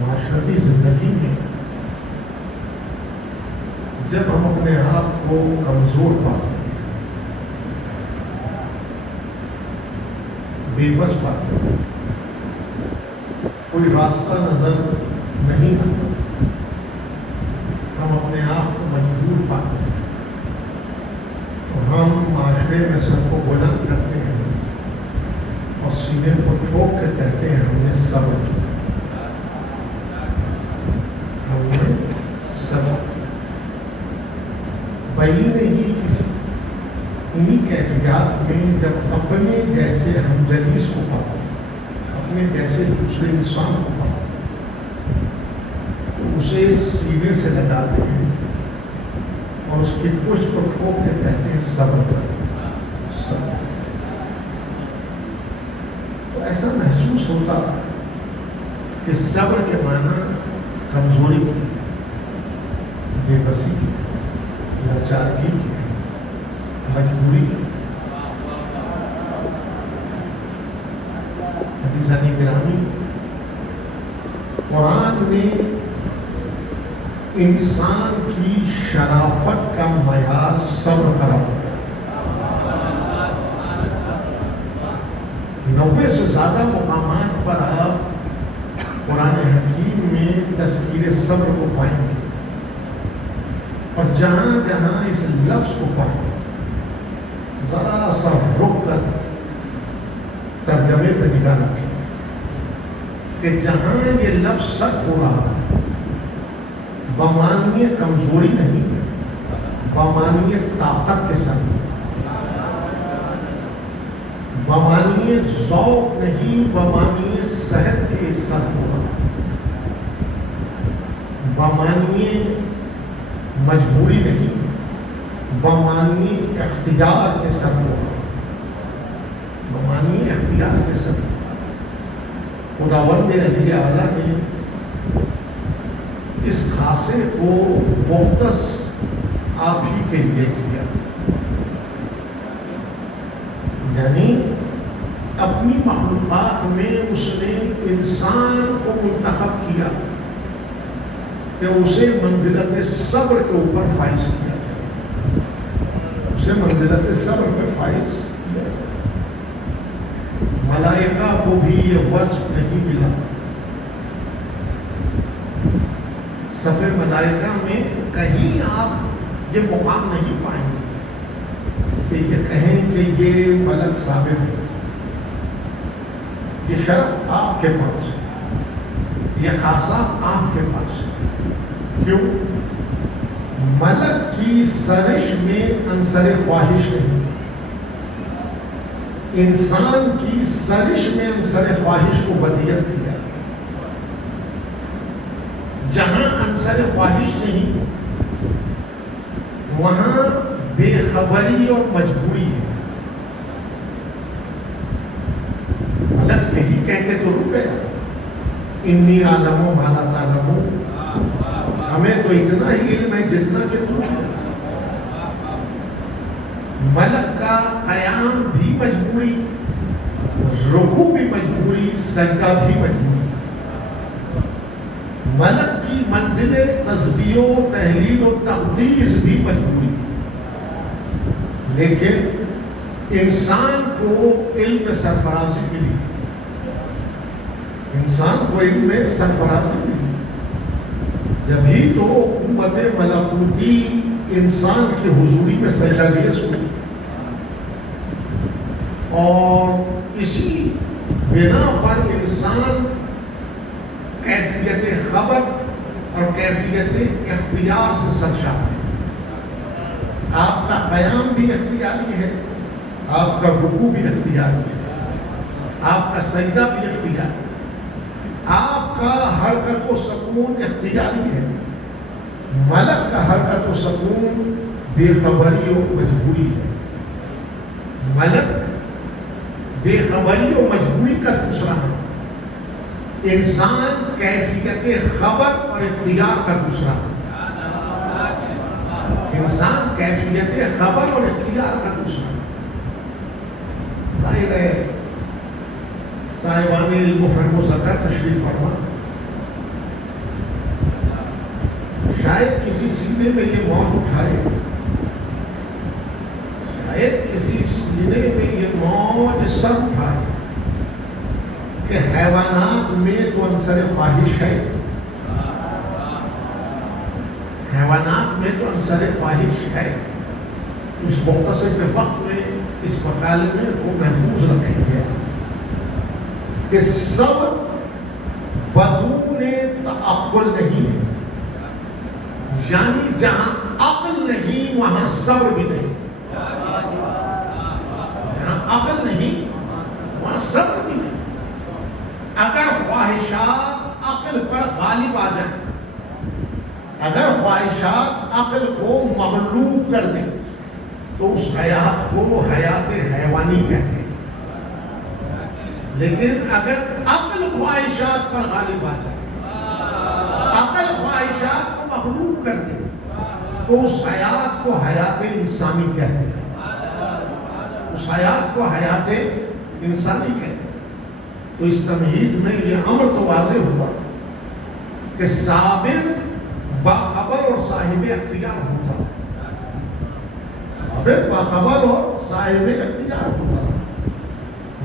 معاشرتی زندگی میں جب ہم اپنے آپ کو کمزور پاتے ہیں، بے بس پاتے ہیں، کوئی راستہ نظر نہیں آتا، ہم اپنے آپ کو مجبور پاتے ہیں، تو ہم معاشرے میں سب کو بلند کرتے ہیں اور سینے کو ٹھوک کے کہتے ہیں ہم نے صبر کیا، ہم نے صبر بہی نہیں انہی کیفیات میں جب اپنے جیسے ہم جلیس کو پاتے ہیں، اپنے جیسے دوسرے انسان کو پاتے ہیں، تو اسے سینے سے لگاتے ہیں اور اس کی پشت کو ٹھوک کے کہتے ہیں صبر کرتے ہیں، صبر۔ تو ایسا محسوس ہوتا کہ صبر کے معنی کمزوری کی، بے بسی کی، لاچارگی کی، مجبوری کی۔ عزیزان گرامی، قرآن نے انسان کی شرافت کا معیار صبر قرار دیا۔ 90 سے زیادہ مقامات پر آپ قرآن حکیم میں تذکیر صبر کو پائیں گے، اور جہاں جہاں اس لفظ کو پائیں گے ذرا سا رک کر ترجمے پر نگاہ رکھیں کہ جہاں یہ لفظ صرف ہو رہا ہے بمعنی کمزوری نہیں ہے، بمعنی طاقت کے ساتھ، بمعنی ذوق نہیں، بمعنی صحت کے ساتھ ہو رہا ہے، بمعنی مجبوری نہیں، بمعنی اختیار کے ساتھ ہو رہا ہے، بمعنی اختیار کے ساتھ۔ خداوند علی اعلیٰ نے اس خاصے کو مختص آپ ہی کے لیے کیا، یعنی اپنی مخلوقات میں اس نے انسان کو منتخب کیا کہ اسے منزلت صبر کے اوپر فائز کیا جائے، اسے منزلت صبر پہ فائز کیا جائے۔ ملائکہ کو بھی یہ وصف نہیں ملا، صف ملائکہ میں کہیں آپ یہ مقام نہیں پائیں گے کہ یہ کہیں کہ یہ ملک ثابت ہے، یہ شرف آپ کے پاس ہے، یہ خاصہ آپ کے پاس ہے۔ کیوں؟ ملک کی سرش میں عنصر خواہش نہیں، انسان کی سرش میں عنصر خواہش کو ودیت کیا۔ جہاں عنصر خواہش نہیں وہاں بے خبری اور مجبوری ہے۔ ملک یہی کہہ کے تو رک گیا، انی عالم و ما لا تعلمون، ہمیں تو اتنا ہی علم ہے جتنا کہ تم ہے۔ ملک کا قیام بھی مجبوری، رکوع بھی مجبوری، سجدہ بھی مجبوری۔ ملک کی منزل تسبیح و تحلیل و تقدیس بھی مجبوری، لیکن انسان کو علم سرفرازی ملی، انسان کو علم سرفرازی ملی، جبھی تو قوت ملکوتی انسان کی حضوری میں سجدہ ریز ہوئی، اور اسی بنا پر انسان کیفیت خبر اور کیفیت اختیار سے سرشار ہے۔ آپ کا قیام بھی اختیاری ہے، آپ کا رکوع بھی اختیاری ہے، آپ کا سجدہ بھی اختیاری ہے، آپ کا حرکت و سکون اختیاری ہے۔ ملک کا حرکت و سکون بے خبری و مجبوری ہے۔ ملک بے خبری و مجبوری کا دوسرا ہے، انسان کیفیت خبر اور اختیار کا دوسرا ہے۔ انسان کیفیت خبر اور اختیار کا دوسرا ہے۔ ظاہر ہے صاحبان علم و فہم و ذکر تشریف فرما، شاید کسی سینے میں یہ موت اٹھائے، شاید کسی سینے میں یہ موج سر اٹھائے کہ حیوانات میں تو عنصر خواہش ہے، حیوانات میں تو عنصر خواہش ہے۔ اس مختصر سے وقت میں اس مقالے میں وہ محفوظ رکھیں گے کہ سب بدون تعقل نہیں ہے، یعنی جہاں عقل نہیں وہاں صبر بھی نہیں، جہاں عقل نہیں وہاں صبر بھی نہیں۔ اگر خواہشات عقل پر غالب آ جائیں، اگر خواہشات عقل کو مغلوب کر دیں تو اس حیات کو حیات حیوانی کہتے ہیں، لیکن اگر عقل خواہشات پر غالب آ جائے، عقل خواہشات کو مغلوب کر دے تو اس حیات کو حیات انسانی کہتے ہیں، اس حیات کو حیات انسانی کہتے ہیں۔ تو اس تمہید میں یہ امر تو واضح ہوا کہ صابر باخبر اور صاحب اختیار ہوتا، صابر باخبر اور صاحب اختیار ہوتا۔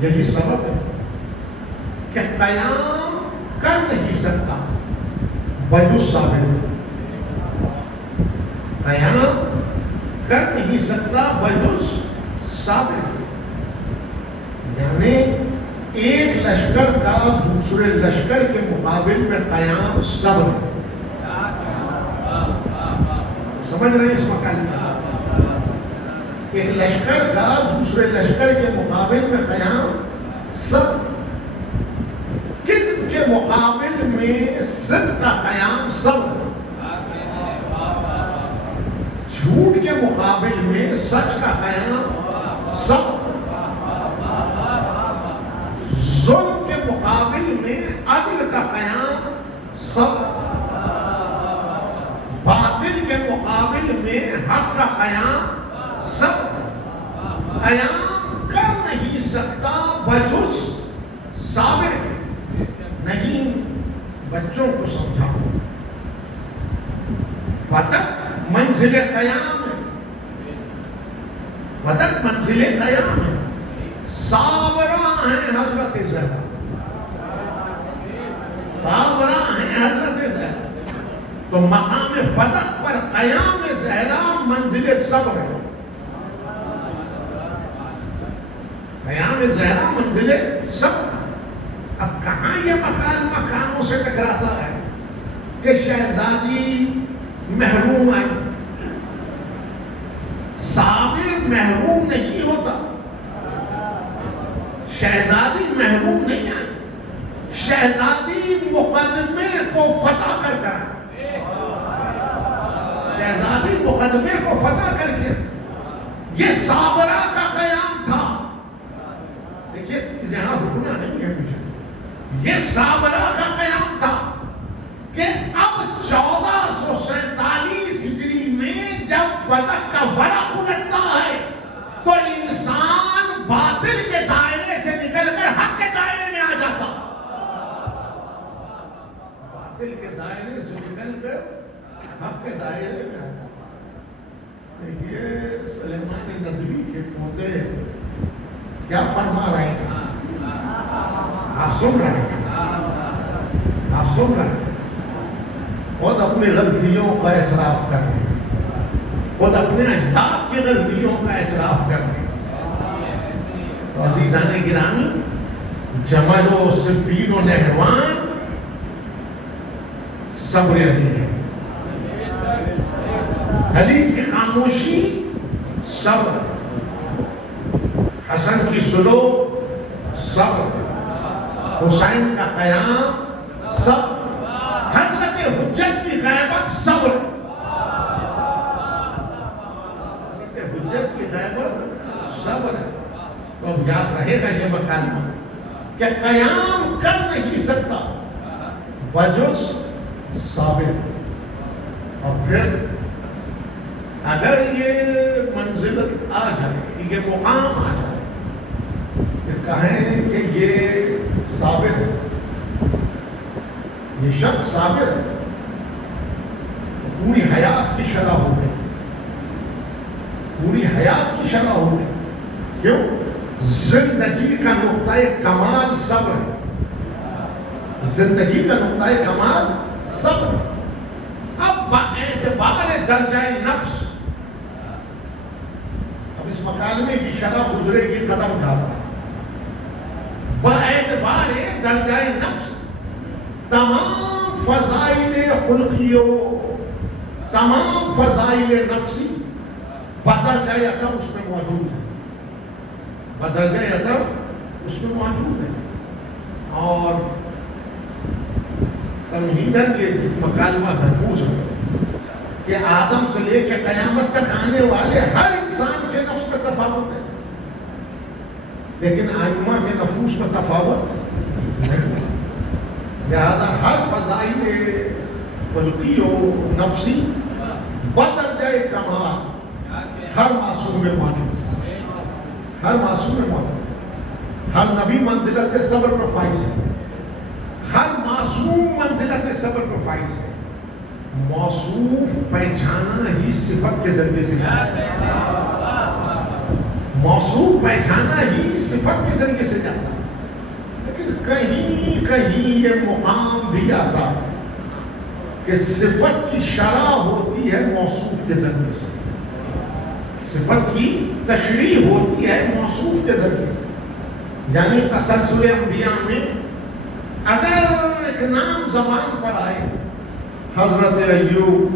یہی سبب ہے کہ قیام کر نہیں سکتا بجز صابر، قیام کر نہیں سکتا بجز صابر، یعنی ایک لشکر کا دوسرے لشکر کے مقابل میں قیام صبر ہے۔ سمجھ رہے ہیں اس مقام میں؟ ایک لشکر کا دوسرے لشکر کے مقابل میں قیام صبر، کذب کے مقابل میں صدق کا قیام صبر، جھوٹ کے مقابل میں سچ کا قیام صبر، ظلم کے مقابل میں عدل کا قیام صبر، باطل کے مقابل میں حق کا قیام صبر۔ قیام کر نہیں سکتا بجز صابر کے۔ نہیں، بچوں کو سمجھاؤ، فتح منزل قیام ہے، فتح منزل قیام ہے، صابرہ ہیں حضرت زہرا، صابرہ ہیں حضرت زہرا۔ تو مقام فتح پر قیام زہرا منزل صبر ہے، قیام زہرا منزل صبر۔ اب کہاں یہ مکانوں سے ٹکراتا ہے کہ شہزادی محروم آئی؟ صابر محروم نہیں ہوتا، شہزادی محروم نہیں آئی، شہزادی مقدمے کو فتح کر کر، شہزادی مقدمے کو فتح کر کے، یہ صابرہ کا قیام تھا۔ دیکھیے یہاں رکنا نہیں ہے پیچھے، یہ صابرہ کا قیام تھا کہ اب 1447 ہجری میں جب فتح کا ورق الٹتا ہے تو انسان باطل کے دائرے سے نکل کر حق کے دائرے میں آ جاتا، باطل کے دائرے سے نکل کر حق کے دائرے میں آ جاتا۔ یہ سلیمان ندوی کے پوتے کیا فرما رہے ہیں؟ آپ سن رہے ہیں، آپ سن رہے ہیں، خود اپنی غلطیوں کا اعتراف کر رہے ہیں، خود اپنے اجداد کی غلطیوں کا اعتراف کر رہے ہیں۔ تو عزیزان گرامی، جمل و صفین و نہروان صبر علی ہے، علی کی خاموشی صبر، حسن کی سلو صبر، حسین کا قیام صبر، حضرت حجت کی غیبت صبر، حضرت حجت کی غیبت صبر ہے۔ تو اب یاد رہے گا یہ مکالمہ کہ قیام کر نہیں سکتا بجز صابر۔ اور پھر اگر یہ منزلت آ جائے، یہ مقام آ جائے، پھر کہیں کہ یہ صابر ہے، یہ شخص صابر ہے، پوری حیات کی شرح ہو گئی، پوری حیات کی شرح ہو گئی. کیوں؟ زندگی کا نقطۂ کمال صبر ہے، زندگی کا نقطۂ کمال صبر. اب باعتبار درجہ نفس، اب اس مکالمے کی شرح گزرے گی قدم اٹھاتا. باعتبار درجہ نفس تمام فضائل خلقیوں، تمام فضائل نفسی بدرجہ عدم اس میں موجود ہے، بدرجہ عدم اس میں موجود ہے. اور تمہیداً یہ مکالمہ محفوظ ہے کہ آدم سے لے کے قیامت تک آنے والے ہر انسان کے نفس میں تفاوت ہے، لیکن ائمہ کے نفوس میں تفاوت نہیں ہے. لہذا ہر فضائل خلقی و نفسی بدرجہ کمال ہر معصوم میں موجود ہے، ہر معصوم میں موجود ہے. ہر نبی منزلت صبر پر فائز ہے، ہر معصوم منزلت صبر پر فائز ہے. موصوف پہچانا ہی صفت کے ذریعے سے جاتا ہے، موصوف پہچانا ہی صفت کے ذریعے سے جاتا ہے. لیکن کہیں کہیں یہ مقام بھی آتا ہے کہ صفت کی شرح ہوتی ہے موصوف کے ذریعے سے، صفت کی تشریح ہوتی ہے موصوف کے ذریعے سے. یعنی تسلسل انبیاء میں اگر ایک نام زبان پر آئے حضرت ایوب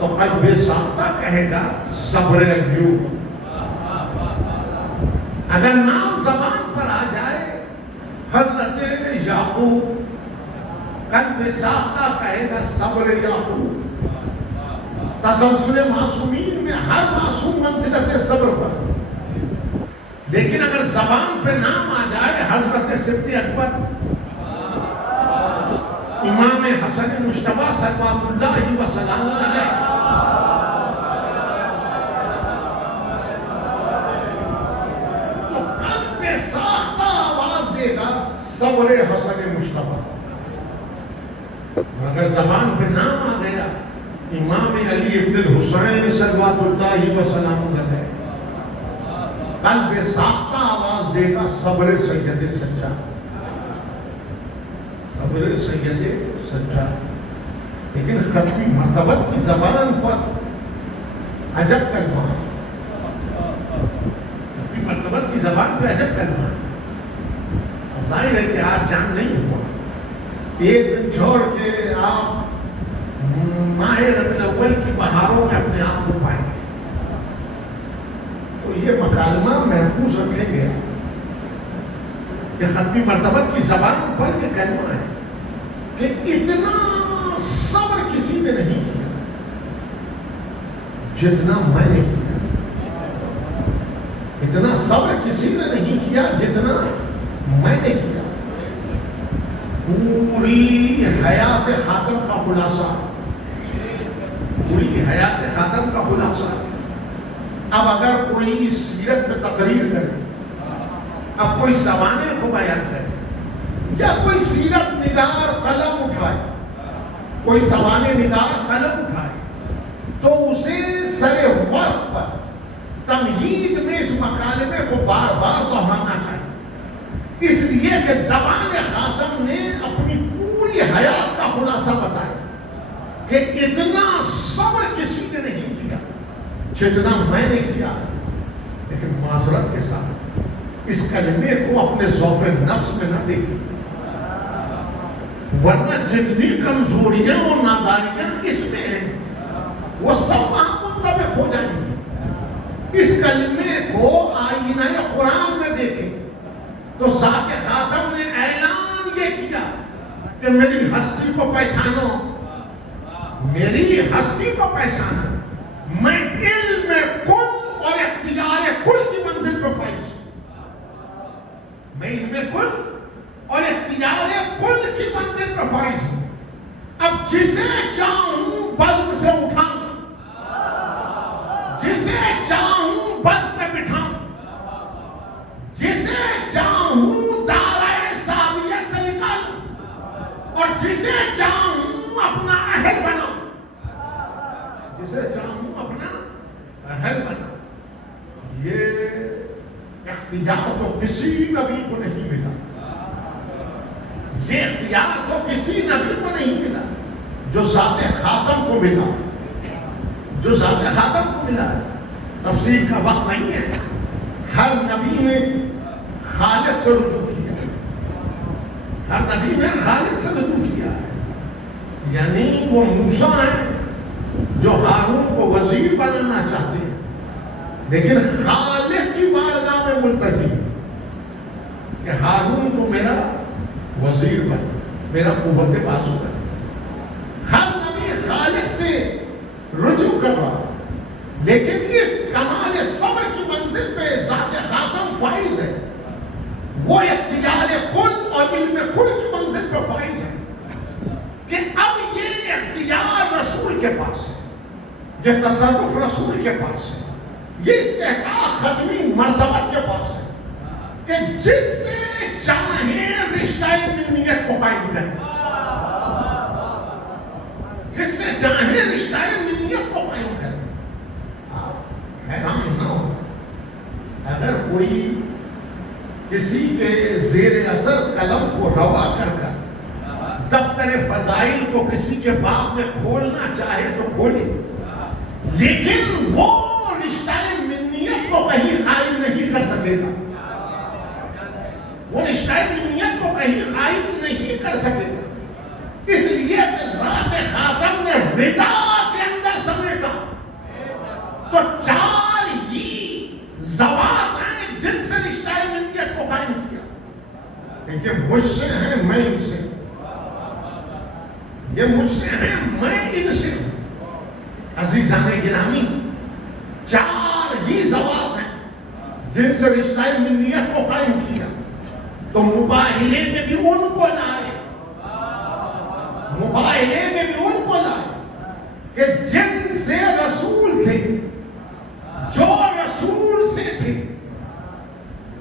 تو قلب ساختہ کہے گا صبر ایوب. اگر نام زبان پر آ جائے حضرت یعقوب، قلب ساختہ کہے گا صبر یعقوب. تسلسل معصومین میں ہر معصوم منزلت صبر پر. لیکن اگر زبان پہ نام آ جائے حضرت صدیق اکبر، امام حسن مجتبیٰ صلوات اللہ وسلام علیہ، تو قلب ساختہ آواز دے گا صبر حسن مجتبیٰ. اگر زبان پہ نام آ گیا امام علی ابن الحسین صلوات اللہ وسلام علیہ، قلب ساختہ آواز دے گا صبر سید سچا، صبر سید سچا. لیکن ختمی مرتبت کی زبان پر عجب کلمہ، ختمی مرتبت کی زبان پہ عجب کلمہ. اب ظاہر ہے کہ آج جان نہیں ہوا، ایک دن چھوڑ کے آپ ماہ ربیع الاول کی بہاروں میں اپنے آپ کو پائیں گے. تو یہ مکالمہ محفوظ رکھیں گے کہ ختمی مرتبت کی زبان پر یہ کلمہ ہے کہ اتنا صبر کسی نے نہیں کیا جتنا میں نے کیا، اتنا صبر کسی نے نہیں کیا جتنا میں نے کیا. پوری حیات خاتم کا خلاصہ، پوری حیات خاتم کا خلاصہ. اب اگر کوئی سیرت میں تقریر کرے، اب کوئی سوانح کو بیان کرے، یا کوئی سیرت نگار قلم اٹھائے، کوئی سوانح نگار قلم اٹھائے، تو اسے سر وقت پر تمہید میں اس مکالمے کو بار بار دہرانا چاہیے. اس لیے کہ زبان خاتم نے اپنی پوری حیات کا خلاصہ بتایا کہ اتنا صبر کسی نے نہیں کیا جتنا میں نے کیا. لیکن معذرت کے ساتھ اس کلمے کو اپنے ذوق نفس میں نہ دیکھیں، ورنہ جتنی کمزوریاں اور نادانیاں اس میں ہیں وہ سب وہاں منطبق ہو جائیں گی. اس کلمے کو آئینہ قرآن میں دیکھیں تو ذات خاتم نے اعلان یہ کیا کہ میری ہستی کو پہچانو، میری ہستی کو پہچانا. میں علم کل اور اختیار کل کی منزل پہ فائز ہوں. میں علم کل اور اختیار کل کی منزل پہ فائز ہوں. اب جسے چاہوں بزم سے اٹھاؤں، جسے چاہوں بزم میں بٹھاؤں، جسے چاہوں دائرہ ثابیہ سے نکالوں، اور جسے چاہوں اپنا اہل بناؤں. جسے چاہوں اپنا اہل بنا. یہ اختیار تو کسی نبی کو نہیں ملا. یہ اختیار تو کسی نبی کو نہیں ملا جو ذات خاتم کو ملا. جو ذات خاتم کو ملا ہے. تفسیر کا وقت نہیں ہے. ہر نبی نے خالق سے رجوع کیا. ہر نبی نے خالق سے رجوع کیا ہے. یعنی وہ موسیٰ ہیں جو ہارون کو وزیر بنانا چاہتے ہیں لیکن خالق کی بارگاہ میں ملتجی کہ ہارون کو میرا وزیر بن, میرا قوت بازو بن. ہر نبی خالق سے رجوع کر رہا لیکن اس کمال صبر کی منزل پہ ذات خاتم فائز ہے. وہ اختیار کل اور علم کل کی منزل پہ فائز ہے کہ اب یہ اختیار رسول کے پاس ہے, یہ تصرف رسول کے پاس ہے, یہ استحقاق ختمی مرتبہ کے پاس ہے کہ جس سے چاہے رشتہ منیت کو قائم کرے. جس سے چاہے رشتہ منیت کو قائم کرے. آپ حیران نہ ہو اگر کوئی کسی کے زیر اثر قلم کو روا کر کر دفتر فضائل کو کسی کے باب میں کھولنا چاہے تو کھولے لیکن وہ رشتہ منیت کو کہیں قائم نہیں کر سکے گا. وہ رشتہ منیت کو کہیں قائم نہیں کر سکے گا. اس لیے کہ ذات خاتم نے ردا کے اندر سمیٹا تو چار ہی ذوات ہیں جن سے رشتہ منیت کو قائم کیا. یہ مجھ سے ہیں, میں ان سے. یہ مجھ سے ہیں, میں ان سے. عزیزان گرامی, چار ہی ذوات ہیں جن سے رشتہ منیت کو قائم کیا. تو مباہلے میں بھی ان کو لائے, مباہلے میں بھی ان کو لائے کہ جن سے رسول تھے, جو رسول سے تھے,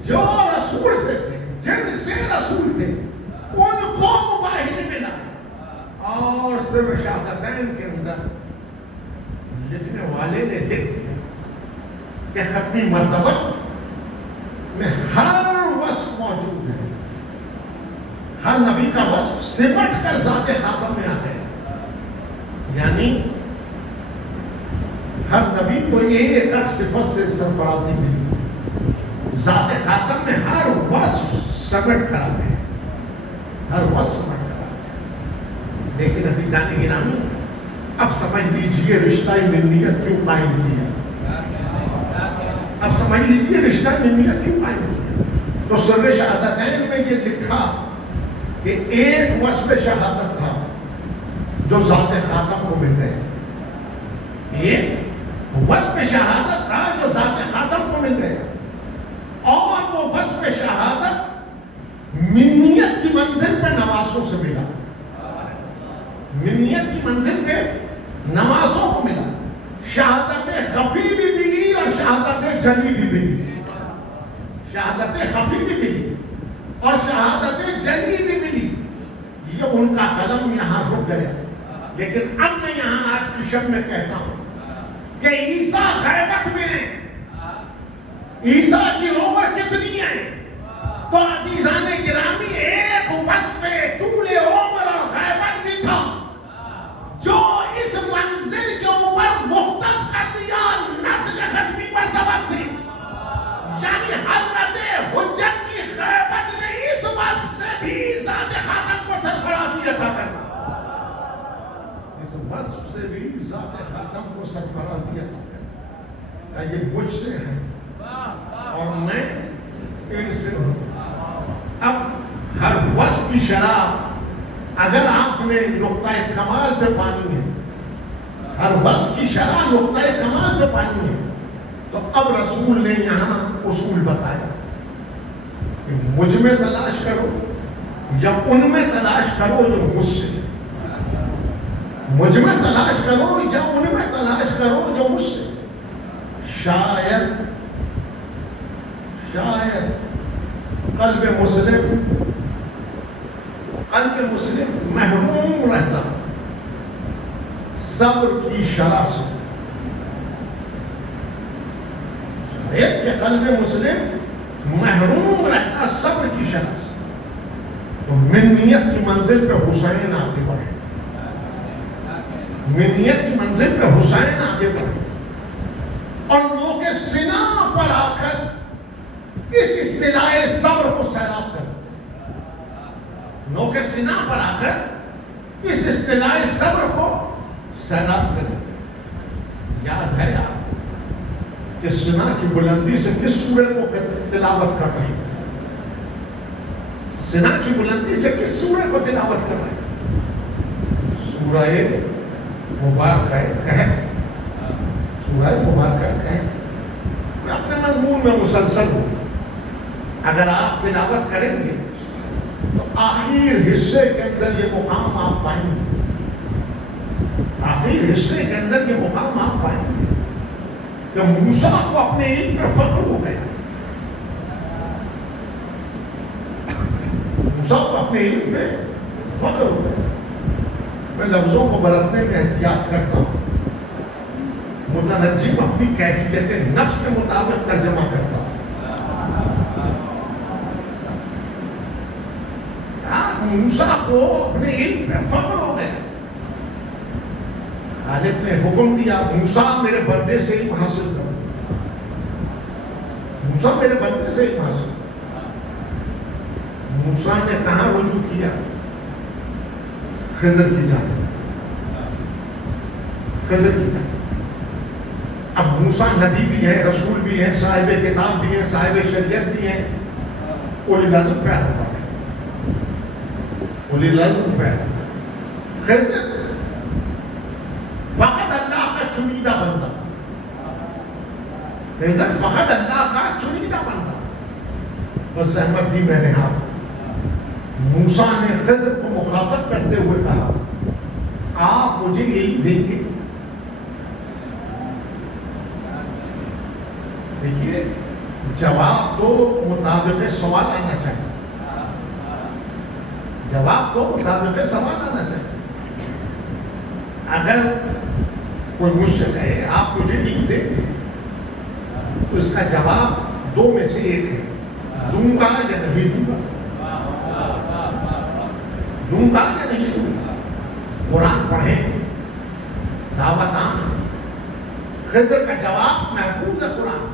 جو رسول سے تھے, جن سے رسول تھے, ان کو مباہلے میں لائے. اور صرف شہادتین کے اندر لکھنے والے نے لکھ دیا کہ ختمی مرتبہ میں ہر وصف موجود ہے. ہر نبی کا وصف سمٹ کر ذات خاتم میں آ گئے. یعنی ہر نبی کو یہ ایک صفت سے سرفرازی ملی. ذات خاتم میں ہر وصف سمٹ کر آ گئے. ہر وصف سمٹ کر آ گئے. لیکن عزیزان گرامی, اب سمجھ لیجئے رشتہ منیت کیوں قائم کیا. اب سمجھ لیجئے رشتہ منیت کیوں قائم کیا. تو سر شہادتین میں یہ لکھا کہ ایک وصف شہادت تھا جو ذات خاتم کو مل گیا. ایک وصف شہادت تھا جو ذات خاتم کو مل گیا, اور وہ وصف شہادت منیت کی منزل پہ نواسوں سے ملا. منیت کی منزل پہ نواسوں کو ملا. شہادت خفی بھی ملی اور شہادت جلی بھی ملی. شہادت خفی بھی ملی اور شہادت جلی بھی ملی. یہ ان کا قلم یہاں رک گیا. لیکن اب میں یہاں آج کی شب میں کہتا ہوں کہ عیسیٰ غیبت میں ہیں. عیسیٰ کی عمر کتنی ہے؟ تو عزیزان گرامی, ایک وصف طول عمر اور غیبت بھی تھا جو اس منزل کے اوپر مختص کر دیا نسل ختمی مرتبہ سے. یعنی حضرت حجت کی غیبت نے اس وصف سے بھی ذات خاتم کو سرفرازی عطا کر دی. اس وصف سے بھی ذات خاتم کو سرفرازی عطا کر دی. یہ مجھ سے ہے اور میں ان سے ہوں. اب ہر وصف کی شرح اگر آپ نے نقطہ کمال پہ پانی ہے, ہر وصف کی شرح نقطہ کمال پہ پانی ہے, تو اب رسول نے یہاں اصول بتایا کہ مجھ میں تلاش کرو یا ان میں تلاش کرو جو مجھ سے. مجھ میں تلاش کرو یا ان میں تلاش کرو جو مجھ سے. شاید قلب مسلم محروم رہتا صبر کی شرح سے, ایک کہ قلب مسلم محروم رہتا صبر کی شرح سے، تو منیت کی منزل پہ حسین آگے بڑھے، منیت کی منزل پہ حسین آگے بڑھے اور نوک سنا پر آ کر اس اصطلاح صبر کو سیراب کر، نوک سنا پر آ کر اس اصطلاح صبر کو سیراب کر۔ یاد ہے آپ کہ سنا کی بلندی سے کس سورہ کو تلاوت کر رہے تھے؟ سنا کی بلندی سے کس سورہ کو تلاوت کر رہے تھے؟ سورہ مبارکہ کہف، سورہ مبارکہ کہف۔ میں اپنے مضمون میں مسلسل ہوں، اگر آپ تلاوت کریں گے تو آخر حصے کے اندر یہ مقام آپ پائیں گے، آخر حصے کے اندر یہ مقام آپ پائیں گے کہ موسیٰ کو اپنے علم پہ فخر ہو گیا، موسیٰ کو اپنے علم پہ فخر ہو گیا۔ میں لفظوں کو برتنے میں احتیاط کرتا ہوں، متنجم اپنی کیفیت نفس کے مطابق ترجمہ کرتا ہوں۔ موسیٰ کو اپنے علم پہ فخر ہو گیا، خالق نے حکم دیا موسیٰ میرے بندے سے علم حاصل کرو، موسیٰ میرے بندے سے علم حاصل کرو۔ موسیٰ نے کہاں رجوع کیا؟ خضر کی جانب، خضر کی جانب۔ اب موسیٰ نبی بھی ہے، رسول بھی ہے، صاحب کتاب بھی ہے، صاحب شریعت بھی ہے، اولی العزم پیدا ہوا ہے، اولی العزم پیدا ہوا۔ خضر فقط اللہ کا چنیدہ بندہ، خضر فقط اللہ کا چنیدہ بندہ، بس احمد دی میں نے آپ موسیٰ نے خضر کو مخاطب کرتے ہوئے کہا آپ مجھے علم دیں گے؟ دیکھیے جواب تو مطابق سوال آنا چاہیے، جواب تو مطابق سوال آنا چاہیے۔ اگر کوئی مجھ سے کہے آپ مجھے علم دیں گے تو اس کا جواب دو میں سے ایک ہے، دوں گا یا نہیں دوں گا، دوں گا یا نہیں دوں گا۔ قرآن پڑھیں، دعوت عام۔ خضر کا جواب محفوظ ہے قرآن۔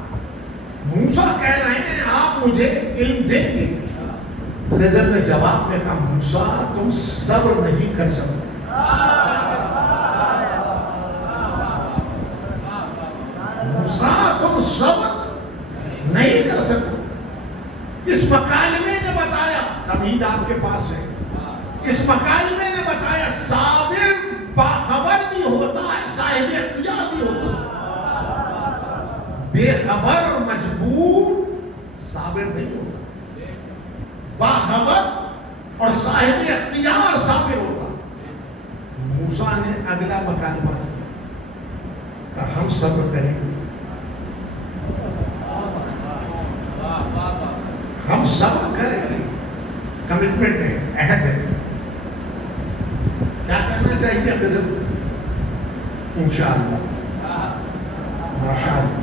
موسیٰ کہہ رہے ہیں آپ مجھے علم دیں گے، خضر نے جواب میں کہا موسیٰ تم صبر نہیں کر سکتے، موسیٰ تم صبر نہیں کر سکتے۔ اس مکالمے نے بتایا، تمہید آپ کے پاس ہے، اس مکالمے نے بتایا صابر باخبر بھی ہوتا ہے، صاحب اختیار بھی ہوتا ہے، بے خبر اور مجبور صابر نہیں ہوتا، باخبر اور صاحب اختیار صابر ہوتا۔ موسیٰ نے اگلا مکالمہ کیا کہ ہم صبر کریں گے، ہم صبر کریں گے، کمٹمنٹ ہے، عہد ہے۔ کیا کرنا چاہیے خضر؟ انشاءاللہ، ماشاءاللہ۔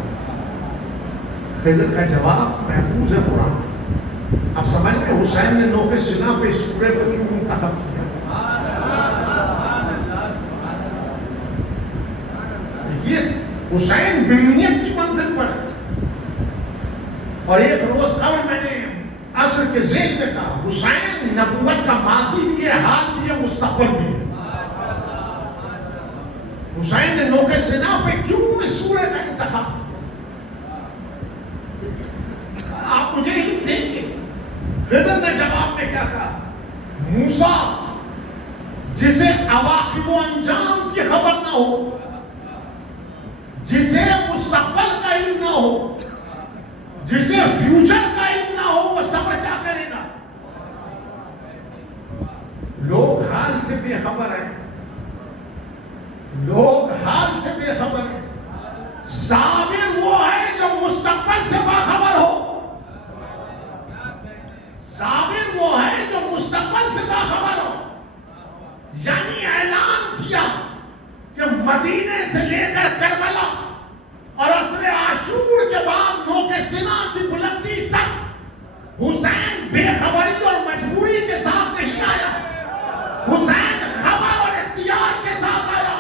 خضر کا جواب محفوظ ہے قرآن۔ اب سمجھ میں حسین نے نوک سنا پہ سورہ کو کیوں منتخب کیا؟ یہ حسین بنیت کی منزل پر ہے۔ اور ایک روز قبل میں نے عصر کے ذیل میں کہا حسین نبوت کا ماضی بھی ہے، حال بھی ہے، مستقبل بھی ہے۔ حسین نے نوک سنا پہ کیوں اس سورہ کا انتخاب کیا؟ آپ مجھے علم دیں گے؟ خضر نے جواب میں کیا کہا؟ موسیٰ جسے عواقب و انجام کی خبر نہ ہو، جسے مستقبل کا علم نہ ہو، جسے فیوچر کا علم نہ ہو، وہ صبر کیا کرے گا؟ لوگ حال سے بے خبر ہیں، لوگ حال سے بے خبر ہیں۔ صابر وہ ہے جو مستقبل سے باخبر ہو، صابر وہ ہے جو مستقبل سے باخبر ہو۔ یعنی اعلان کیا کہ مدینے سے لے کر کربلا اور عصر عاشور عاشور کے بعد نوک سنا کی بلندی تک حسین بے خبری اور مجبوری کے ساتھ نہیں آیا، حسین خبر اور اختیار کے ساتھ آیا۔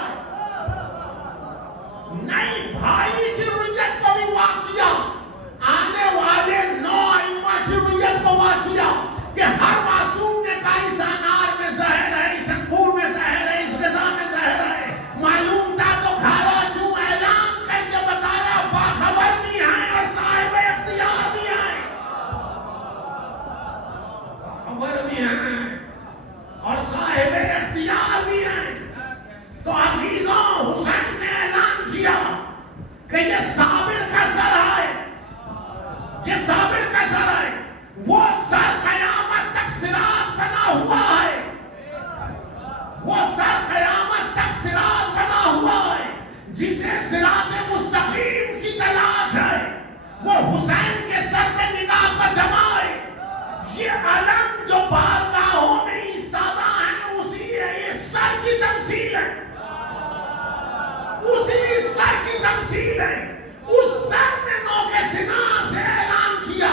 نئی بھائی کی رؤیت کو بھی واقعہ، آنے والے 9 ائمہ کی رؤیت کو واقعہ کہ ہر معصوم نے کہا اس انار میں زہر ہے، اس انگور میں زہر ہے، اس غذا میں زہر ہے، معلوم تھا تو کھایا کیوں؟ اعلان کر کے بتایا باخبر بھی ہیں اور صاحب اختیار بھی ہیں، باخبر بھی ہیں اور صاحب اختیار بھی ہیں۔ تو عزیزوں، حسین نے اعلان کیا کہ یہ صابر کا سر ہے، یہ صابر کا سر ہے، وہ سر قیامت تک صراط بنا ہوا ہے، وہ سر قیامت تک صراط بنا ہوا ہے، جسے صراط مستقیم کی تلاش ہے وہ حسین کے سر پہ نگاہ کو جمائے۔ یہ علم جو بارگاہوں میں ایستادہ ہیں اسی ہے، یہ سر کی تمثیل ہے، اسی سر کی تمثیل ہے۔ اس سر نے نوک سنا سے اعلان کیا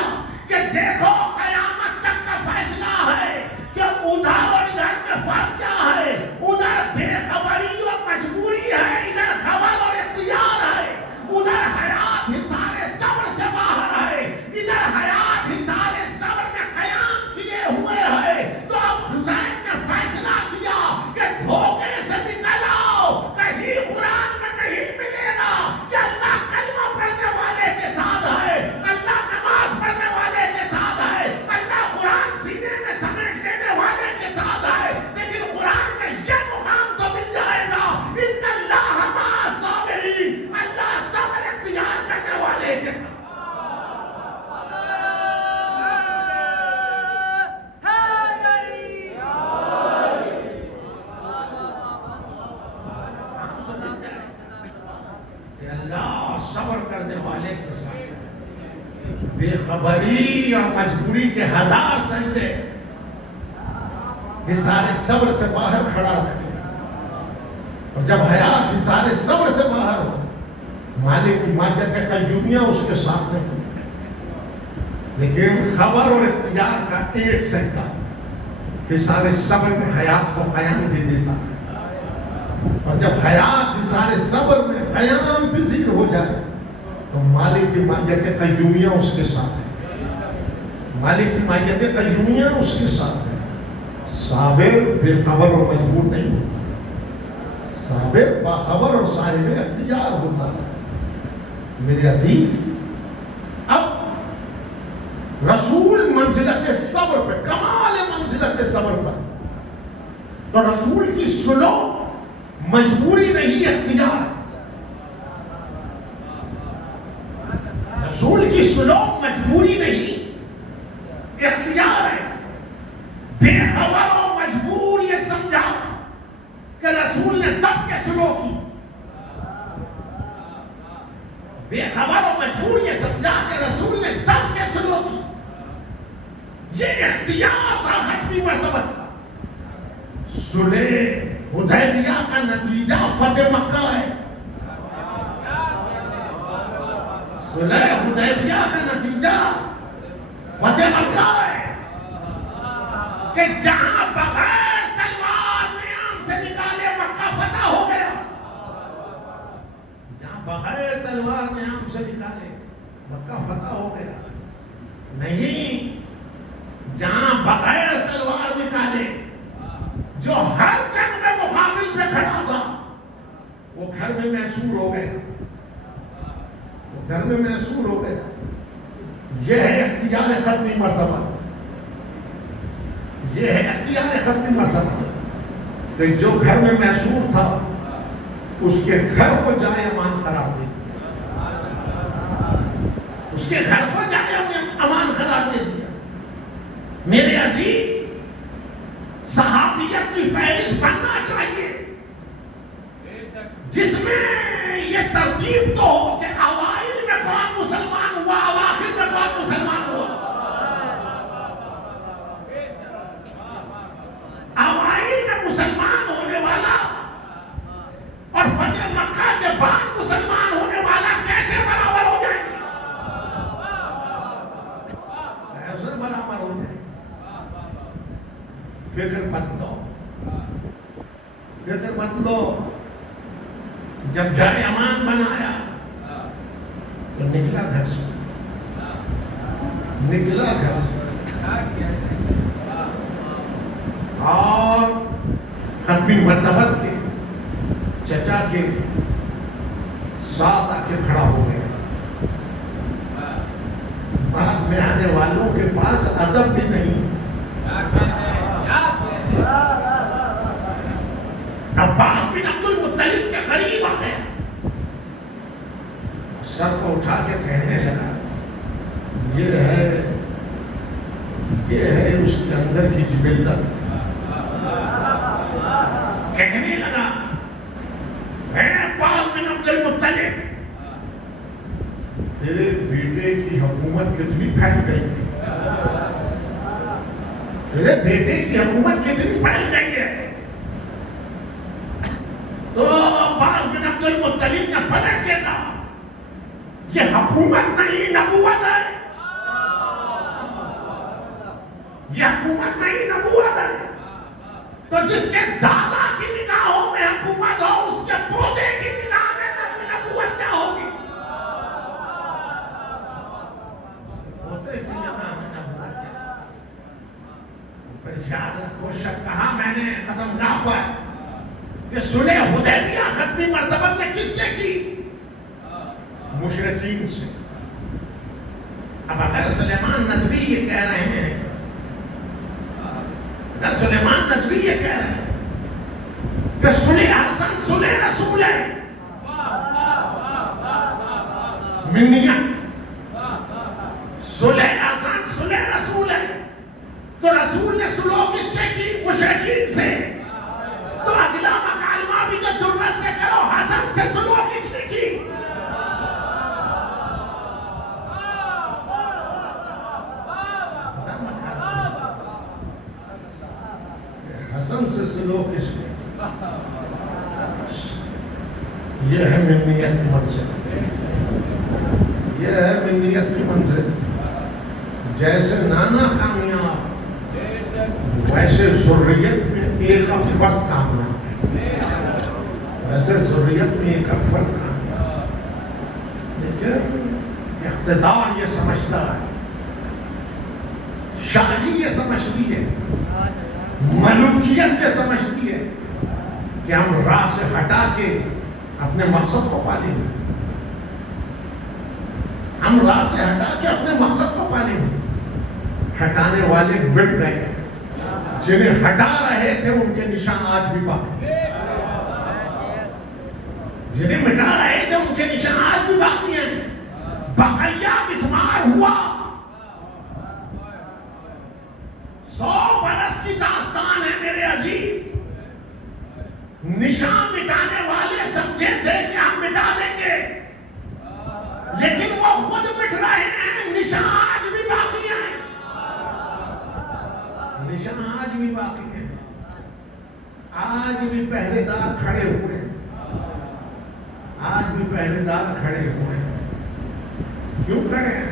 کہ دیکھو قیامت تک کا فیصلہ ہے کہ ادھر اور ادھر میں فرق کیا ہے، ادھر بے خبری اور مجبوری ہے، ادھر خبر اور اختیار ہے، ادھر حیات حصار صبر سے باہر ہے، ادھر حیات حصار صبر میں قیام کیے ہوئے ہے۔ تو اب حسین نے فیصلہ کیا کہ دھوکے سے نکل آؤ، کہیں قرآن میں نہیں ملے گا کہ اللہ کلمہ پڑھنے والے کے ساتھ ہے، اللہ نماز پڑھنے والے کے ساتھ ہے، اللہ قرآن سینے میں سمیٹ لینے والے کے ساتھ ہے، لیکن قرآن میں یہ مقام تو مل جائے گا ان اللہ مع الصابرین، اللہ صبر اختیار کرنے والے کے ساتھ۔ اللہ صبر کرنے والے کے ساتھ، بے خبری اور مجبوری کے 1000 سجدے حصار صبر سے باہر کھڑا رکھتے ہیں، اور جب حیات حصار صبر سے باہر ہو مالک کی مادت قیومیہ اس کے ساتھ نہیں، لیکن خبر اور اختیار کا ایک سجدہ حصار صبر میں حیات کو قیام دے دیتا ہے، اور جب حیات حصار صبر میں قیام پذیر ہو جائے تو مالک کی مادت قیومیہ اس کے ساتھ ہے، مالک کی مادت قیومیہ اس کے ساتھ ہے۔ صابر بے خبر اور مجبور نہیں ہوتا، صابر باخبر اور صاحب اختیار ہوتا ہے۔ میرے عزیز، اب رسول منزلت صبر پہ، کمال منزلت صبر پر، تو رسول کی سلوک مجبوری نہیں اختیار، رسول کی سلوک مجبوری نہیں اختیار ہے۔ بے خبر و مجبور یہ سمجھا کہ رسول نے تب کے سلوک کی، بے خبر و مجبور یہ سمجھا کہ رسول نے تب کے سلوک کی، یہ اختیار تھا حتمی مرتبہ تھا۔ صلح حدیبیہ کا نتیجہ فتح مکہ ہے، صلح حدیبیہ کا نتیجہ فتح مکہ ہے، کہ جہاں بغیر تلوار نیام سے نکالے مکہ فتح ہو گیا، جہاں بغیر تلوار نیام سے نکالے مکہ فتح ہو گیا، نہیں جہاں بغیر تلوار نکالے جو ہر جنگ میں مقابل پہ کھڑا تھا وہ گھر میں محصور ہو گیا، وہ گھر میں محصور ہو گیا۔ یہ ہے اختیار ختمی مرتبہ، یہ ہے اختیار ختمی مرتبہ، کہ جو گھر میں محصور تھا اس کے گھر کو جائے امان قرار دے دیا، اس کے گھر کو جائے امان قرار دے دیا۔ میرے عزیز، صحابیت کی فہرست بننا چاہیے جس میں یہ ترتیب تو ہو کہ اوائل میں کون مسلمان ہوا، اواخر میں کون مسلمان ہوا۔ اوائل میں مسلمان ہونے والا اور فتح مکہ کے بعد مسلمان ہونے والا کیسے برابر ہو جائیں گے؟ جب جائے امان بنایا تو نکلا گھر سے، نکلا گھر سے اور ختمی مرتبت کے چچا کے ساتھ آ کے کھڑا ہو گیا۔ بعد میں آنے والوں کے پاس ادب بھی نہیں، عباس بن عبد المطلب کے قریب آ گیا، سر کو اٹھا کے کہنے لگا یہ ہے اس کے اندر کی جبلت۔ کہنے لگا اے عباس بن عبد المطلب، تیرے بیٹے کی حکومت کتنی پھیل گئی ہے، تیرے بیٹے کی حکومت کتنی پھیل گئی ہے۔ تو عباس بن عبد المطلب نے پلٹ کے کہا یہ حکومت نہیں نبوت ہے، یہ حکومت نہیں نبوت ہے۔ تو جس کے دادا کی نگاہوں میں حکومت ہو اس کے پوتے کی نگاہ میں نبوت کیا ہوگی؟ پوتے کی نگاہ میں نبوت کیا؟ پھر یاد رکھو شک کہا میں نے قدم گاہ پر کہ صلح حدیبیہ ختمی مرتبت نے کس سے کی؟ مشرکین سے۔ اب اگر سلیمان ندوی یہ کہہ رہے ہیں، اگر سلیمان ندوی یہ کہہ رہے ہیں کہ صلح حسن صلح رسول ہے، منیت صلح حسن صلح رسول ہے، تو رسول نے صلح کس سے کی؟ مشرکین سے۔ تو اگلا مکالمہ بھی جو جرأت سے کرو، حسن سے صلح کس نے کی؟ حسن سے صلح کس نے؟ یہ ہے منیت کی منزل، یہ ہے منیت کی منزل۔ جیسے نانا کامیاب ویسے ذریت میں ایک فرد کامیاب، ویسے ذریت میں ایک فرد کامیاب۔ لیکن اقتدار یہ سمجھتا ہے، شاہی یہ سمجھتی ہے، ملوکیت یہ سمجھتی ہے کہ ہم راہ سے ہٹا کے اپنے مقصد کو پالیں گے، ہم راہ سے ہٹا کے اپنے مقصد کو پالیں گے۔ ہٹانے والے مٹ گئے، جنہیں ہٹا رہے تھے ان کے نشان آج بھی باقی، جنہیں مٹا رہے تھے ان کے نشان آج بھی باقی ہیں۔ بقیہ مسمار ہوا، 100 برس کی داستان ہے میرے عزیز۔ نشان مٹانے والے سمجھے تھے کہ ہم مٹا دیں گے، لیکن وہ خود مٹ رہے ہیں، نشان آج بھی باقی ہیں، نشان آج بھی باقی ہیں، آج بھی پہرے دار کھڑے ہوئے ہیں، آج بھی پہرے دار کھڑے ہوئے ہیں۔ کیوں کھڑے ہیں؟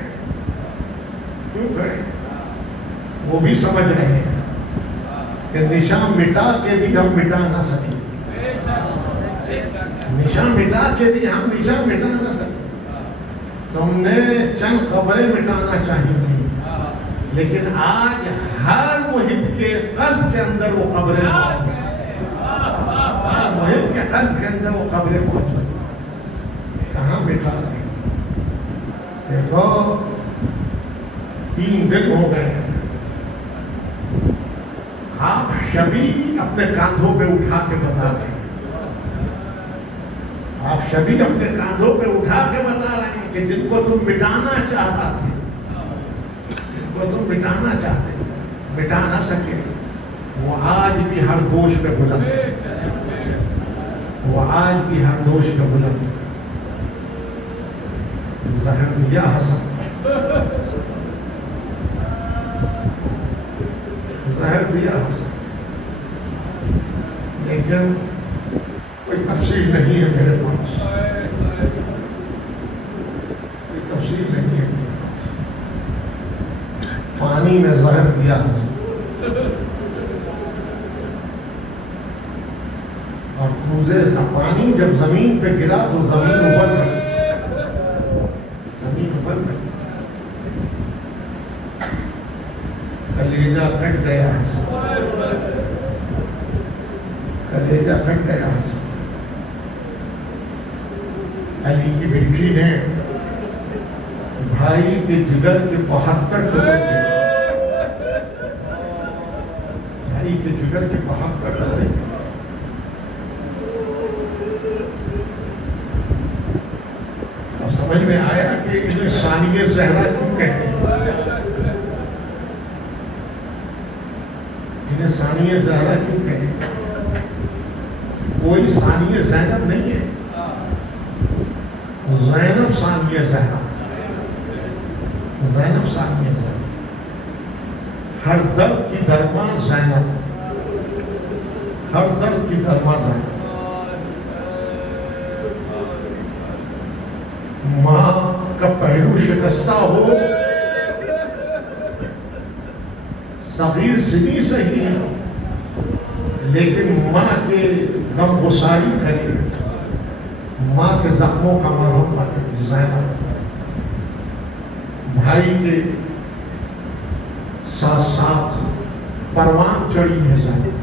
کیوں کھڑے ہیں؟ وہ بھی سمجھ رہے ہیں کہ نشان مٹا کے بھی ہم مٹا نہ سکیں، نشان مٹا کے بھی ہم نشان مٹا نہ سکیں۔ تم نے چند قبریں مٹانا چاہی تھی، لیکن آج ہر محب کے قلب کے اندر وہ قبریں موجود ہیں، ہر محب کے قلب کے اندر وہ قبریں موجود ہیں۔ کہاں مٹا رہے ہیں؟ دیکھو 3 دن ہو گئے، آپ شبی اپنے کاندھوں پہ اٹھا کے بتا رہے ہیں، آپ شبی اپنے کاندھوں پہ اٹھا کے بتا رہے ہیں کہ جن کو تم مٹانا چاہتا تھے، جن کو تم مٹانا چاہتے مٹا نہ سکے، وہ آج بھی ہر دوش پہ بلند، وہ آج بھی ہر دوش پہ بلند۔ زہر دیا حسن، زہر دیا حسن، لیکن کوئی تفصیل نہیں ہے میرے پاس، کوئی تفصیل نہیں ہے میرے پاس۔ پانی میں زہر دیا حسن اور کوزے پانی جب زمین پہ گرا تو زمین ابل گئی، زمین ابل گئی، کلیجہ کٹ گیا حسن، کلیجہ کٹ گیا حسن۔ علی کی بیٹی نے بھائی کے جگر کے 72 ٹکڑے کیے، بھائی کے جگر کے 72 ٹکڑے۔ اب سمجھ میں آیا کہ انہیں ثانیہ زہرا کیوں کہتے ہیں، انہیں ثانیہ زہرا کیوں کہتے ہیں؟ کوئی ثانیہ زینب نہیں ہے، زینب ثانیہ زہرا، زینب ثانیہ زہرا، ہر درد کی درما زینب، ہر درد کی درما زینب۔ ماں کا پہلو شکستہ ہو، صغیر سنی صحیح ہے، لیکن ماں کے غم گساری کرے، ماں کے زخموں کا مرہم بنے زینب۔ بھائی کے ساتھ ساتھ پروان چڑھی ہے زینب،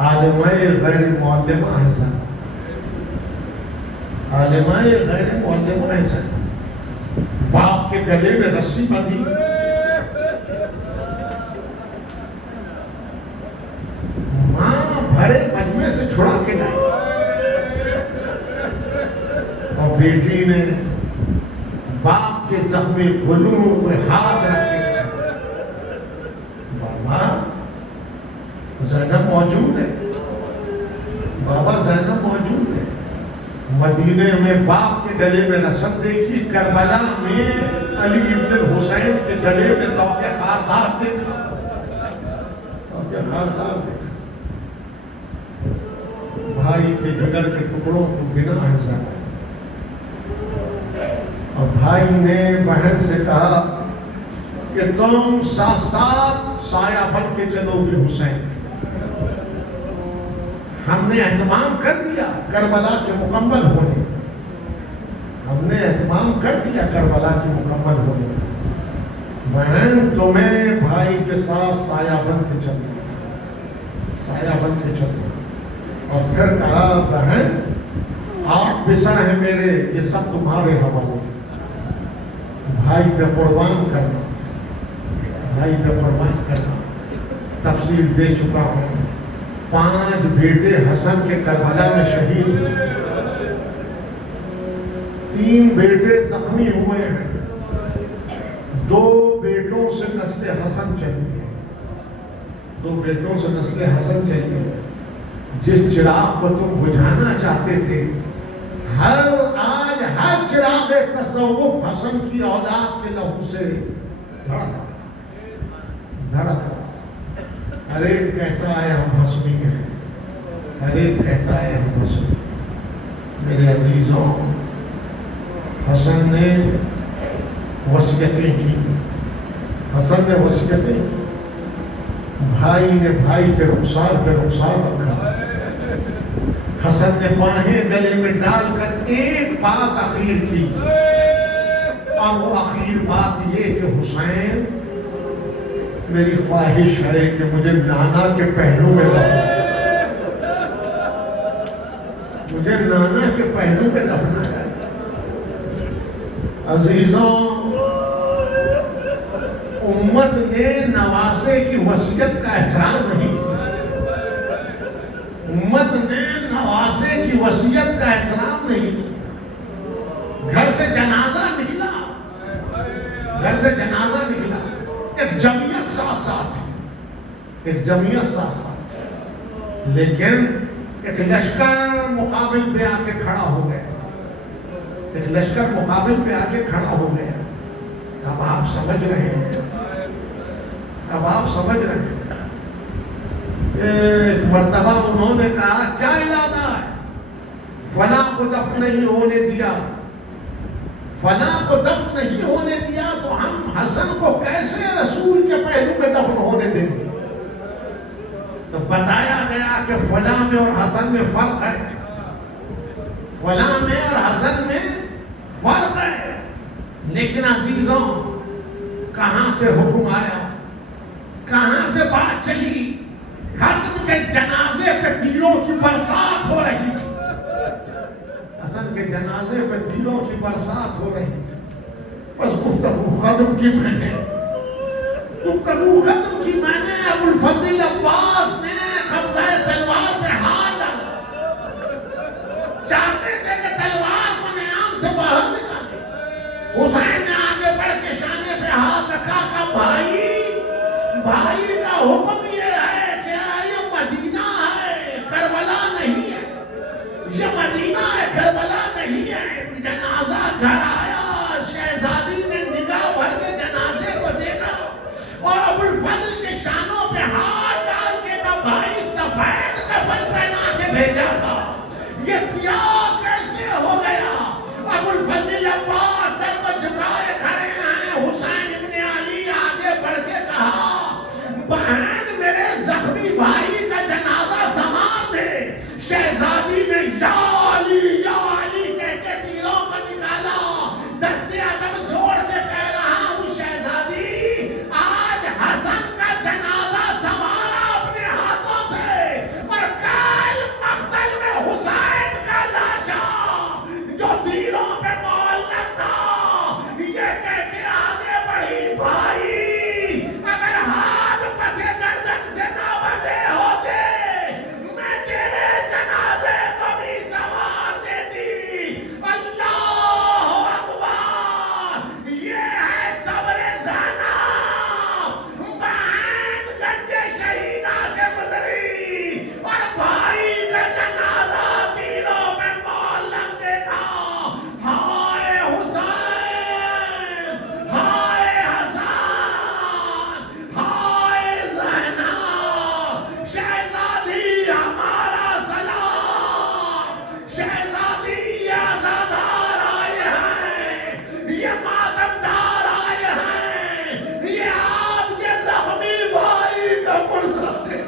عالمہ غیر معلمہ ہے زینب، عالمہ غیر معلمہ ہے زینب۔ باپ کے گلے میں رسی بندھی، ماں بھرے مجمع سے چھڑا کے لائی، اور بیٹی نے باپ کے زخمی گلوں میں ہاتھ رکھ کے بابا زینب موجود ہے، بابا زینب موجود ہے۔ مدینے میں باپ کے گلے میں رسم دیکھی، کربلا میں علی ابن الحسین کے گلے میں توق خاردار دیکھا، توق خاردار دیکھا۔ بھائی کے جگر کے ٹکڑوں کو گنا ہے زینب، اور بھائی نے بہن سے کہا کہ تم ساتھ ساتھ سایہ بن کے چلو گے حسین۔ ہم نے اہتمام کر دیا کربلا کے مکمل ہونے، ہم نے اہتمام کر دیا کربلا کے مکمل ہونے، بہن تمہیں بھائی کے ساتھ سایہ بن کے چلو، سایہ بن کے چلو۔ اور پھر کہا بہن 8 بسر ہیں میرے، یہ سب تمہارے حوالے، بھائی پہ قربان کرنا، بھائی پہ قربان کرنا۔ تفصیل دے چکا ہوں، 5 بیٹے حسن کے کربلا میں شہید ہوئے، 3 بیٹے زخمی ہوئے ہیں، 2 بیٹوں سے نسل حسن چلی ہے، 2 بیٹوں سے نسل حسن چلی ہے۔ جس چراغ کو تم بجھانا چاہتے تھے، آج ہر چراغ تصوف حسن کی اولاد کے لہو سے دھڑک۔ ہر ایک کہتا ہے ہم حسنی ہیں، ہر ایک کہتا ہے ہم حسنی۔ میرے عزیزوں، حسن نے وصیتیں کی، حسن نے وصیتیں کی، بھائی نے بھائی کے رخسار پہ رخسار رکھا، حسن نے باہیں گلے میں ڈال کر ایک بات اخیر کی، اور وہ اخیر بات یہ کہ حسین میری خواہش ہے کہ مجھے نانا کے پہلو میں دفنا، مجھے نانا کے پہلو میں دفنا ہے۔ عزیزوں، امت نے نواسے کی وصیت کا احترام نہیں کیا، امت نے نواسے کی وصیت کا احترام نہیں کیا۔ گھر سے جنازہ نکلا، گھر سے جنازہ نکلا، ایک جمعیت ساتھ ساتھ تھی، ایک جمعیت ساتھ ساتھ تھی، لیکن ایک لشکر مقابل پہ آ کے کھڑا ہو گیا، ایک لشکر مقابل پہ آ کے کھڑا ہو گیا۔ اب آپ سمجھ رہے ہیں، اب آپ سمجھ رہے ہیں۔ ایک مرتبہ انہوں نے کہا کیا ارادہ ہے، فلاں کو دفن نہیں ہونے دیا، فلاں کو دفن نہیں ہونے دیا تو ہم حسن کو کیسے رسول کے پہلو میں دفن ہونے دیں گے؟ تو بتایا گیا کہ فلاں میں اور حسن میں فرق ہے، فلاں میں اور حسن میں فرق ہے. لیکن عزیزوں کہاں سے حکم آیا، کہاں سے بات چلی؟ حسن کے جنازے پہ تیروں کی برسات ہو رہی تھی، حسن کے جنازے پہ تیروں کی برسات ہو رہی تھی. بس گفتگو ختم کی میں نے، گفتگو ختم کی میں نے. ابو الفضل عباس نے قبضہ تلوار پہ ہاتھ ڈالا، چاہتے تھے کہ تلوار کو نیام سے باہر نکالے. حسین نے آگے بڑھ کے شانے پہ ہاتھ رکھا، کہا بھائی کا حکم یہ ہے کہ یہ مدینہ ہے، کربلا نہیں ہے. یہ مدینہ ہے، کربلا نہیں ہے. جنازہ گھر آیا، شہزادی نے نگاہ بھر کے جنازے کو دیکھا اور ابو الفضل کے شانوں پہ ہاتھ ڈال کے کہا بھائی سفید کفن پہنا کے بھیجا تھا، یہ سیاہ کیسے ہو گیا؟ ابو الفضل عباس سر کو جھکائے کھڑے ہیں. حسین ابن علی آگے بڑھ کے کہا بہن میرے زخمی بھائی کا جنازہ سنوار دے. شہزادی نے یا علی کہہ کے تیروں کو نکالا. دست عدم چھوڑ کے کہہ رہا ہوں شہزادی آج حسن کا جنازہ سنوارا اپنے ہاتھوں سے، اور کل مقتل میں حسین کا لاشا جو تیروں پہ معلق تھا یہ کہہ کے آگے بڑھی بھائی اگر ہاتھ پسے گردن سے نہ بندھے ہوتے میں تیرے جنازے کو بھی سنوار دیتی. اللہ اکبر. یہ ہے صبر زینب. بہن گنجے شہیدہ سے گزری اور بھائی کا جنازہ تیروں پہ معلق دیکھا. ہائے حسین، ہائے حسن، ہائے زینب. شہزادی ہمارا سلام، شہزادی یہ عزادار آئے ہیں، یہ ماتمدار آئے ہیں، یہ آپ کے زخمی بھائی کا پرسہ دے.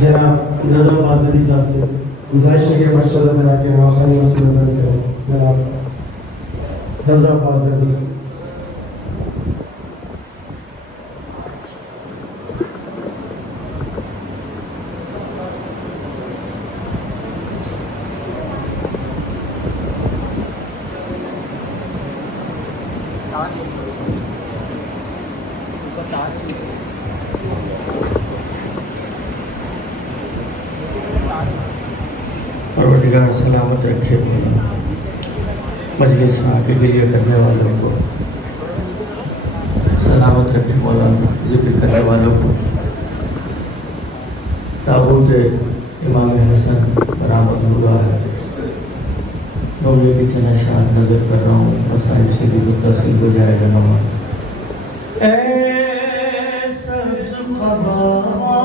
جناب نظر آزادی صاحب سے گزارش ہے کہ مشورہ میں آ کے آخری مسئلہ درد کریں. جناب نظر آزادی. پروردگار سلامت رکھے مولا مجلس میں کے لیے کرنے والوں کو سلامت رکھے مولا، ذکر کرنے والوں کو. تابوت امام حسن برآمد ہوا ہے، نوے کی چنشان نظر کر رہا ہوں، مسائل سے بھی متصل ہو جائے گا. نماز اے سبز قبالا،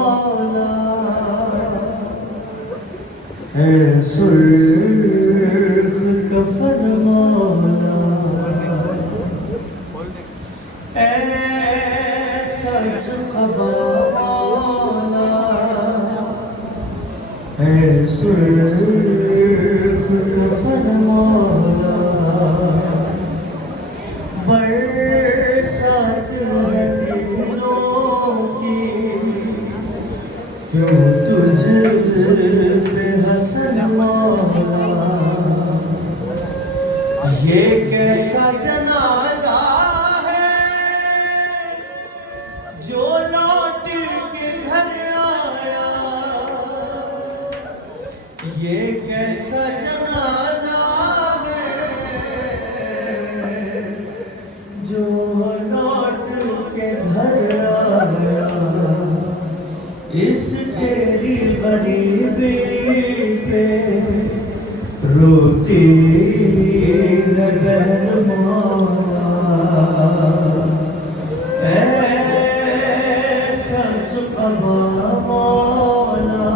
اے سرخ کفن مولا، اے سبز قبالا، اے سرخ کفن مولا. برسات ہے دلوں کی کیوں تجھ پہ حسن مولا. یہ کیسا جنازہ ہے جو لوٹ کے گھر آیا، یہ کیسا جنازہ روتی نگر مولا اے سبز قبا مولا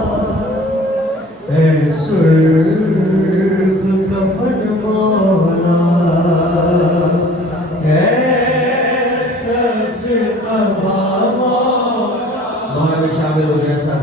اے سرخ کفن مولا اے سبز قبا مولا دونوں میں شامل ہو گیا سب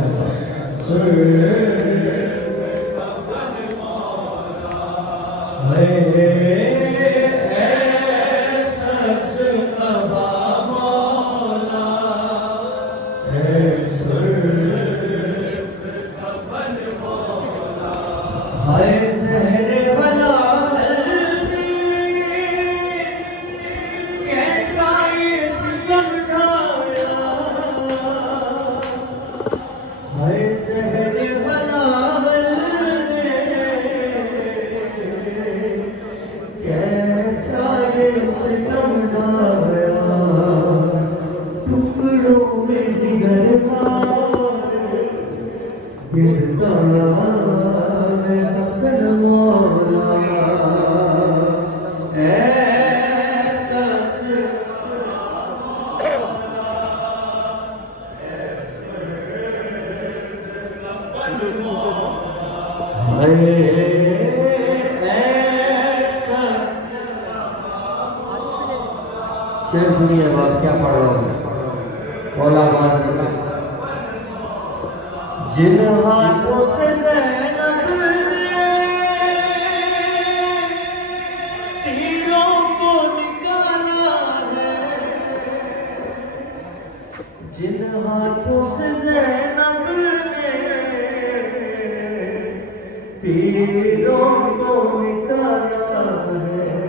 سنیے بات کیا پڑھ رہا ہوں مولا بات جن ہاتھوں سے زینب نے تیروں کو نکالا ہے جن ہاتھوں سے زینب نے تیروں کو نکالا ہے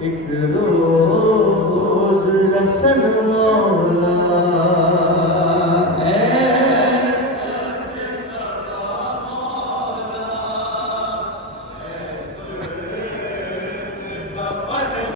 ایک روز رسن مولا